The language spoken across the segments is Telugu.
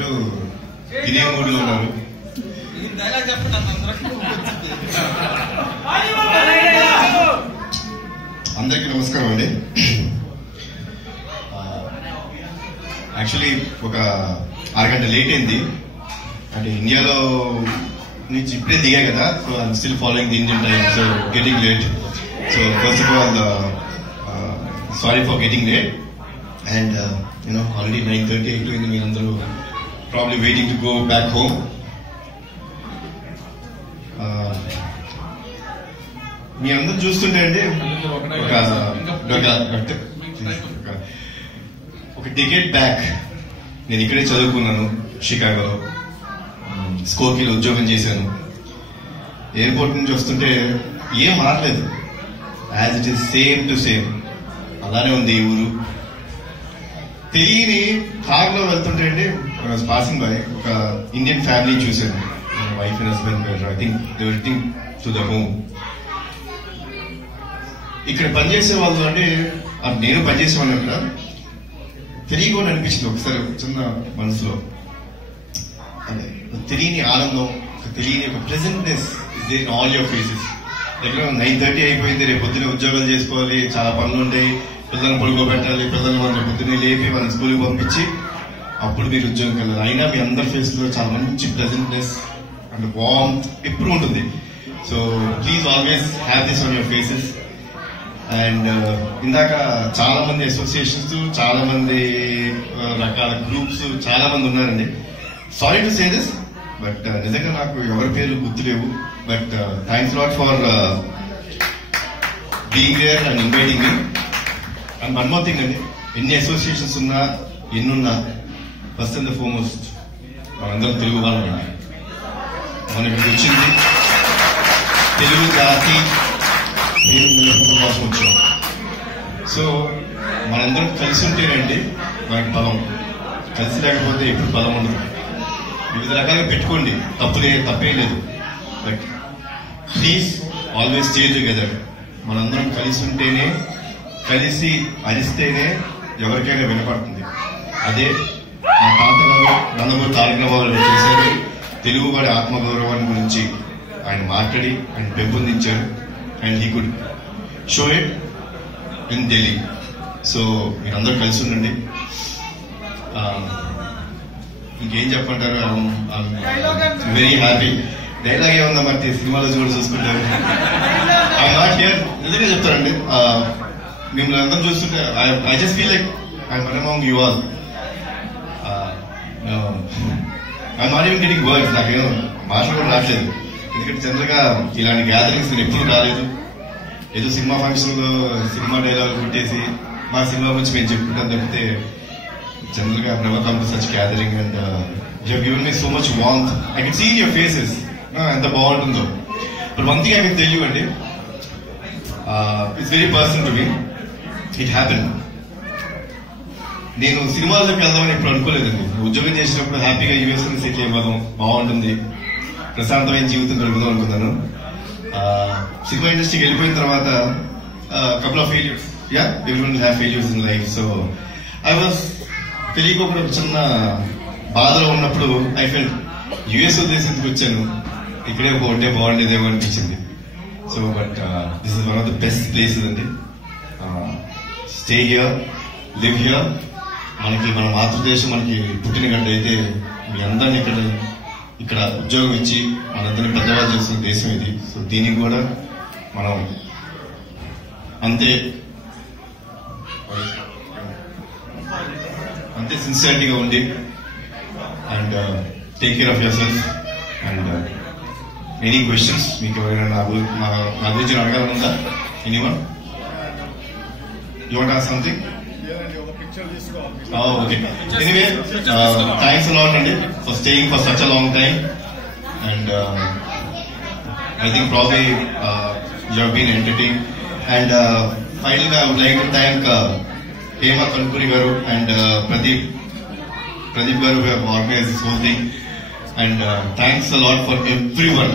తినే మూడులో ఉన్నారు. అందరికీ నమస్కారం అండి. యాక్చువల్లీ ఒక అరగంట లేట్ అయింది. అంటే ఇండియాలో నుంచి ఇప్పుడే దిగా కదా, so I'm still following the Indian time, so getting late. So first of all sorry for getting late. And already 9:30 అయిపోయింది. మీరందరూ probably waiting to go back home. మీ అందరూ చూస్తుంటే అండి ఒక డికేడ్ బ్యాక్ నేను ఇక్కడే చదువుకున్నాను, షికాగోలో స్కోర్కిలో ఉద్యోగం చేశాను. ఎయిర్పోర్ట్ నుంచి వస్తుంటే ఏం మారలేదు, as it is same to same అలానే ఉంది ఈ ఊరు. తెలియని కార్లో వెళ్తుంటే అండి పాసింగ్ బై ఒక ఇండియన్ ఫ్యామిలీ చూశాను. Wife and husband, I think they were returning to the home. ఇక్కడ పనిచేసే వాళ్ళు అంటే నేను పనిచేసేవాడిని. అక్కడ తెలియకుండా అనిపించింది ఒకసారి చిన్న మనసులో, అంటే తెలియని ఆనందం, తెలియని ఒక presentness is there in all your faces. దగ్గర 9:30 అయిపోయింది, రేపు పొద్దున్నే ఉద్యోగాలు చేసుకోవాలి, చాలా పనులు ఉంటాయి, పిల్లల్ని పడుకోబెట్టాలి, పిల్లల్ని మనం పొద్దున్నే లేపి వాళ్ళని స్కూల్కి పంపించి అప్పుడు మీరు ఉద్యోగం వెళ్ళాలి. అయినా మీ అందరి ఫేస్ లో చాలా మంచి ప్రెజెంట్నెస్ అండ్ వార్మ్త్ ఎప్పుడు ఉంటుంది. So please always have this on your faces. And ఇందాక చాలా మంది అసోసియేషన్స్, చాలా మంది రకాల గ్రూప్స్, చాలా మంది ఉన్నారండి. Sorry to say this, but నిజంగా నాకు ఎవరి పేర్లు గుర్తులేవు. But thanks lot for being there and inviting me. And one more thing అండి, ఎన్ని అసోసియేషన్స్ ఉన్నా ఎన్నున్నా ఫస్ట్ అండ్ ఫార్మోస్ట్ మనందరం తెలుగు వాళ్ళం. మనకి వచ్చింది తెలుగు జాతి కోసం వచ్చాం. సో మనందరం కలిసి ఉంటేనండి మనకి బలం, కలిసి లేకపోతే ఎప్పుడు బలం ఉండదు. వివిధ రకాలుగా పెట్టుకోండి, తప్పే లేదు, but please always stay together. మనందరం కలిసి ఉంటేనే, కలిసి అరిస్తేనే ఎవరికైనా వినపడుతుంది. అదే మా తాతగారు నందమూరి తారక రామారావు చేశారు. తెలుగువాడి ఆత్మగౌరవాన్ని గురించి ఆయన మాట్లాడి ఆయన పెంపొందించారు. And he could show it in Delhi. So మీరందరూ కలిసి ఉండండి. ఇంకేం చెప్పంటారు, వెరీ హ్యాపీ. డైలాగ్ ఏమన్నా మరి సినిమాలో చూసుకుంటారు. ఐ నాట్ హియర్, నిజంగా చెప్తారండి. మిమ్మల్ని అందరం చూస్తుంటే I just feel like I'm one among you all. I'm not even getting words. నాకేమో భాషలు కూడా రావట్లేదు. ఎందుకంటే జనరల్గా ఇలాంటి గ్యాదరింగ్స్ నేను ఎప్పుడు రాలేదు. ఏదో సినిమా ఫంక్షన్ లో సినిమా డైలాగ్ కొట్టేసి మా సినిమా గురించి మేము చెప్పుకుంటాం తప్పితే జనరల్ గా never come to such gathering. And you have given me so much warmth. I can see in your faces ఎంత బాగుంటుందో. But one thing I can tell you అండి, it's very personal to me. It happen. నేను సినిమాల్లోకి వెళ్దామని ఎప్పుడు అనుకోలేదండి. ఉద్యోగం చేసినప్పుడు హ్యాపీగా యూఎస్ లో సెటిల్ అయిపోదాం, బాగుంటుంది, ప్రశాంతమైన జీవితం గడుపుదాం అనుకున్నాను. సినిమా ఇండస్ట్రీకి వెళ్ళిపోయిన తర్వాత couple of failures, everyone have failures in life. So I was తెలియకుండా చిన్న బాధలో ఉన్నప్పుడు ఐ ఫెల్ట్ యూఎస్ ఉద్దేశంకి వచ్చాను, ఇక్కడే ఉంటే బాగుండేదేమో అనిపించింది. So but this is one of the best places అండి. Stay here, live here. మనకి మన మాతృదేశం, మనకి పుట్టిన గడ్డ అయితే మీ అందరినీ ఇక్కడ ఉద్యోగం ఇచ్చి మనందరినీ పెద్దవాళ్ళు చేస్తున్న దేశం ఇది. సో దీనికి కూడా మనం అంతే సిన్సియారిటీగా ఉండి and take care of yourself. And any questions మీకు ఎవరైనా నా గురించి అడగాలనుందా? Anyone you want to ask something? Oh, okay. Anyway, thanks a lot, Andy, for staying for such a long time. And I think probably you have been entertained. And finally, I would like to thank Hema Kanpuri garu and Pradeep garu who have organized this whole thing. And thanks a lot for everyone.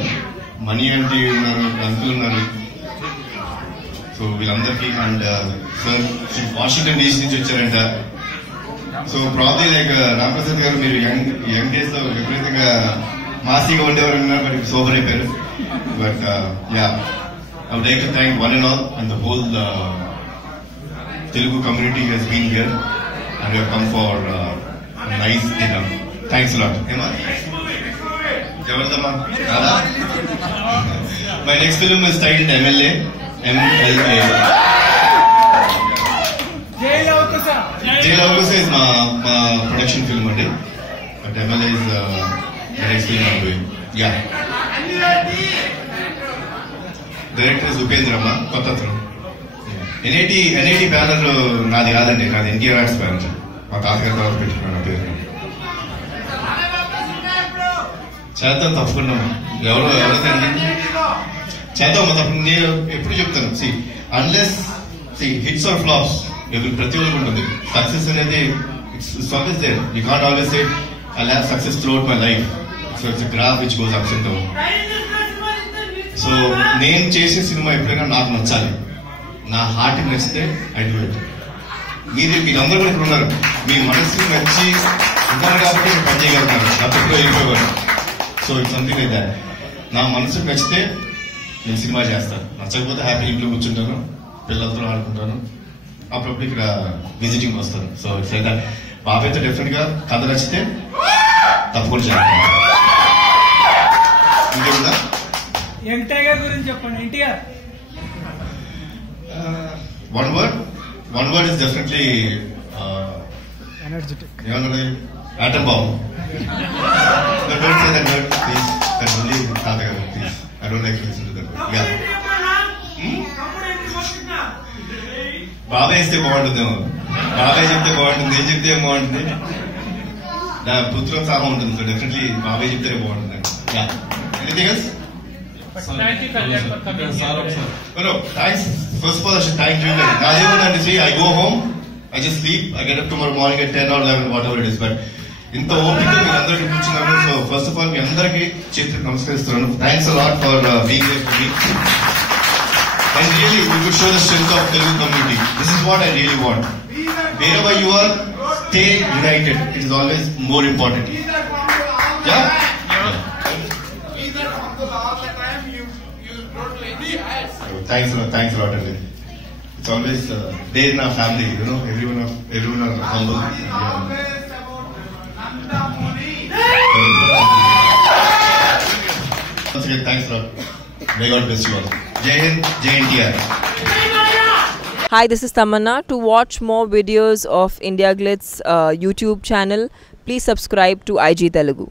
Mani aunty unnaru, uncle unnaru. So వీళ్ళందరికీ. అండ్ సార్ వాషింగ్టన్ డీసీ నుంచి వచ్చారంట. సో ప్రాబ్లీ లైక్ రామప్రసాద్ గారు మీరు యంగ్ డేస్ లో విపరీతంగా మాసీగా ఉండేవారు ఉన్నారు, బట్ సోబర్ అయిపోయారు. But yeah, I would like to thank one and all and the whole Telugu community has been here and we have come for a nice dinner. Thanks a lot. Emma? Javardama? My next film is titled MLA. MLA. Jail Avkusa is my production film today. But MLA is the next film I'm doing. Yeah. Director ఉపేంద్రమ్మ కొత్తత్రం. ఎన్ఐటి బ్యానర్ నాది కాదండి, నాది ఎన్టీఆర్ ఆర్ట్స్ బ్యానర్. మా తాతగారి తర్వాత పెట్టుకున్నాను పేరు. చేద్దాం తప్పకుండా, ఎవరో చేద్దాం తప్పకుండా. నేను ఎప్పుడు చెప్తాను, అన్లెస్ హిట్స్ ఆర్ ఫ్లాప్స్ ప్రతి ఒక్కరికి ఉంటుంది. సక్సెస్ అనేది it's always there. You can't always say I have success throughout my life. So it's graph which goes ups and down. So నేను చేసే సినిమా ఎప్పుడైనా నాకు నచ్చాలి, నా హార్ట్కి నచ్చితే ఐ డూ ఇట్. మీరందరూ కూడా ఇక్కడ ఉన్నారు, మీ మనసుకి నచ్చి ఉంటారు కాబట్టి మీరు పని చేయగలుగుతారు, అప్పుడు వెళ్ళిపోయేవారు. So it's something like that. నా మనసుకు నచ్చితే నేను సినిమా చేస్తాను, నచ్చకపోతే హ్యాపీ ఇంట్లో కూర్చుంటాను, పిల్లలతో ఆడుకుంటాను, అప్పుడప్పుడు ఇక్కడ విజిటింగ్ వస్తాను. So it's like that. బాబాయ్తో డెఫినెట్ గా కథ నచ్చితే తప్పకుండా చేస్తాను. ఇంకేముందా? యంగ్ టైగర్ గురించి చెప్పండి. NTR one word is definitely energetic. Atom bomb. But don't say that word, please. That's only Tata, please. I don't like to listen to that word. Yeah. బాబాయ్ ఇస్తే బాగుంటుందేమో, బాబాయ్ చెప్తే బాగుంటుంది, ఏం చెప్తే ఏం బాగుంటుంది, నా పుత్రోత్సాహం ఉంటుంది. సో డెఫినెట్లీ బాబాయ్ చెప్తేనే బాగుంటుంది. Yeah. Anything else? Thank you, Kalyan, for coming here. No, thanks. First of all, I should thank you. I go home, I just sleep, I get up tomorrow morning at 10 or 11, whatever it is. But ఇంత ఓపిక మీరు అందరికీ కూర్చున్నారు. సో ఫస్ట్ ఆఫ్ ఆల్ మీ అందరికీ చేతులకు నమస్కరిస్తున్నాను. Thanks a lot for being here for me. And really, we could show the strength of Telugu community. This is what I really want. Wherever you are, stay united. It is always more important. Yeah? Thanks a lot, Andy. It's always there in our family, you know. Everyone are humble. Once again, thanks a lot. May God bless you all. Jai Hind, Jai NTR. Hi, this is Tamanna. To watch more videos of India Glitz YouTube channel, please subscribe to IG Telugu.